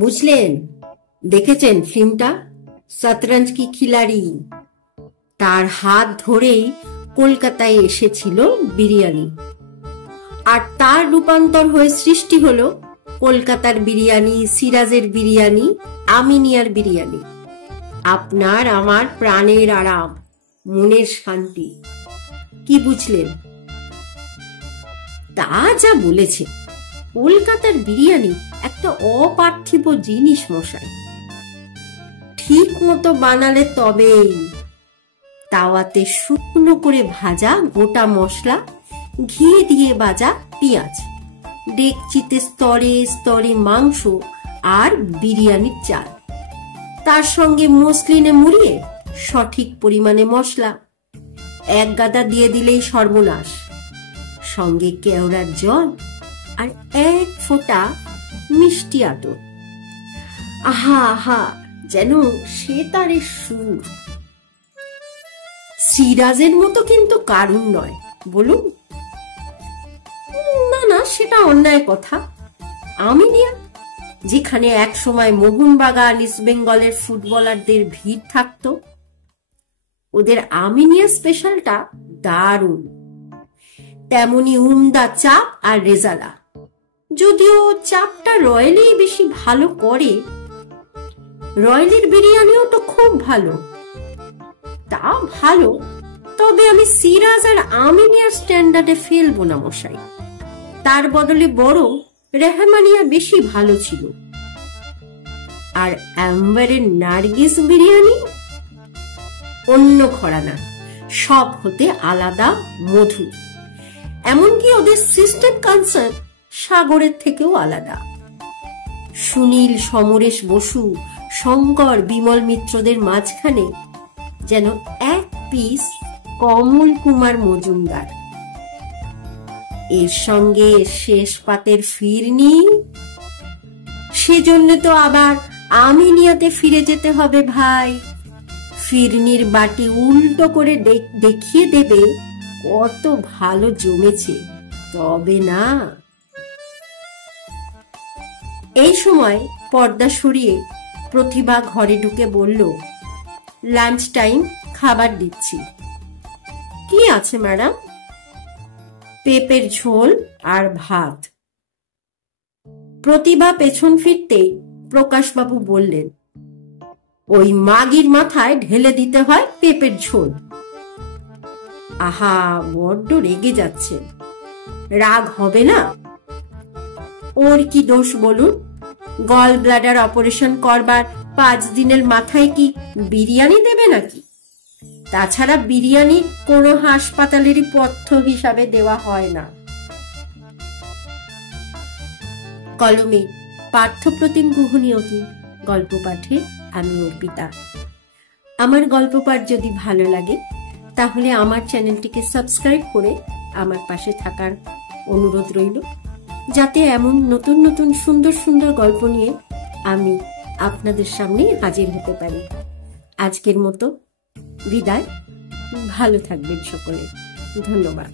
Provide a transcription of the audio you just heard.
বুঝলেন? দেখেছেন ফিল্মটা? শতরঞ্জ কি খিলাড়ি। তার হাত ধরেই কলকাতায় এসেছিল বিরিয়ানি, আর তার রূপান্তর হয়ে সৃষ্টি হলো কলকাতার বিরিয়ানি, সিরাজের বিরিয়ানি, আমিনিয়ার বিরিয়ানি। আপনার আমার প্রাণের আরাম, মনের শান্তি। কি বুঝলেন? তা যা বলেছে, কলকাতার বিরিয়ানি একটা অপার্থিব জিনিস মশাই। ঠিক মতো বানালে তবেই। তাওয়াতে শুকনো করে ভাজা গোটা মশলা, ঘি দিয়ে ভাজা পেঁয়াজ, ডেকচিতে স্তরে স্তরে মাংস আর বিরিয়ানির চাল, তার সঙ্গে মসলিনে মুড়িয়ে সঠিক পরিমাণে মশলা, এক গাদা দিয়ে দিলেই সর্বনাশ। সঙ্গে কেওড়ার জল আর এক ফোঁটা মিষ্টি আতর। আহা আহা, যেন সে তারে সুর। সিরাজের মতো কিন্তু কারুন নয়, বলুন? না না, সেটা অন্যায় কথা। আমিনিয়া, যেখানে এক সময় মোহনবাগান, ইস্ট বেঙ্গলের ফুটবলারদের ভিড় থাকতো, ওদের আমিনিয়া স্পেশালটা দারুণ। তেমনি উমদা চাপ আর রেজালা, যদিও চাপটা রয়্যালি বেশি ভালো করে। রয়্যালের বিরিয়ানিও তো খুব ভালো। তা ভালো, তবে আমি সিরাজ আর আমিনিয়ার স্ট্যান্ডার্ডে ফেলবো না মশাই। তার বদলে বরং রেহমানিয়া বেশি ভালো ছিল। আর অ্যাম্বারের নার্গিস বিরিয়ানি অন্য ঘরানা, সব হতে আলাদা মধু। এমনকি ওদের সিস্টেম কনসেপ্ট সাগরের থেকেও আলাদা। সুনীল, সমরেশ বসু, শঙ্কর, বিমল মিত্রদের মাঝখানে যেন এক পিস কমল কুমার মজুমদার। এর সঙ্গে শেষ পাতের ফিরনি। সেজন্য তো আবার আমিনিয়াতে ফিরে যেতে হবে ভাই। ফিরনির বাটি উল্টো করে দেখিয়ে দেবে কত ভালো জমেছে, তবে না। এই সময় পর্দা সরিয়ে প্রতিভা ঘরে ঢুকে বলল, লাঞ্চ টাইম, খাবার দিচ্ছি। কি আছে ম্যাডাম? পেঁপের ঝোল আর ভাত। প্রতিভা পেছন ফিরতেই প্রকাশবাবু বললেন, ওই মাগির মাথায় ঢেলে দিতে হয় পেঁপের ঝোল। আহা, বড্ড রেগে যাচ্ছেন। রাগ হবে না? ওর কি দোষ বলুন? গল ব্লাডার অপারেশন করবার 5 দিনের মাথায় কি বিরিয়ানি দেবে নাকি? তাছাড়া বিরিয়ানি কোনো হাসপাতালেরই পথ্য হিসাবে দেওয়া হয় না। কলমে পাঠ্যপ্রতিম গুহনিয়তি গল্প পাঠে আমি অর্পিতা। আমার গল্প পাঠ যদি ভালো লাগে তাহলে আমার চ্যানেলটিকে সাবস্ক্রাইব করে আমার পাশে থাকার অনুরোধ রইল, যাতে এমন নতুন নতুন সুন্দর সুন্দর গল্প নিয়ে আমি আপনাদের সামনে হাজির হতে পারি। আজকের মতো বিদায়। ভালো থাকবেন সকলে। ধন্যবাদ।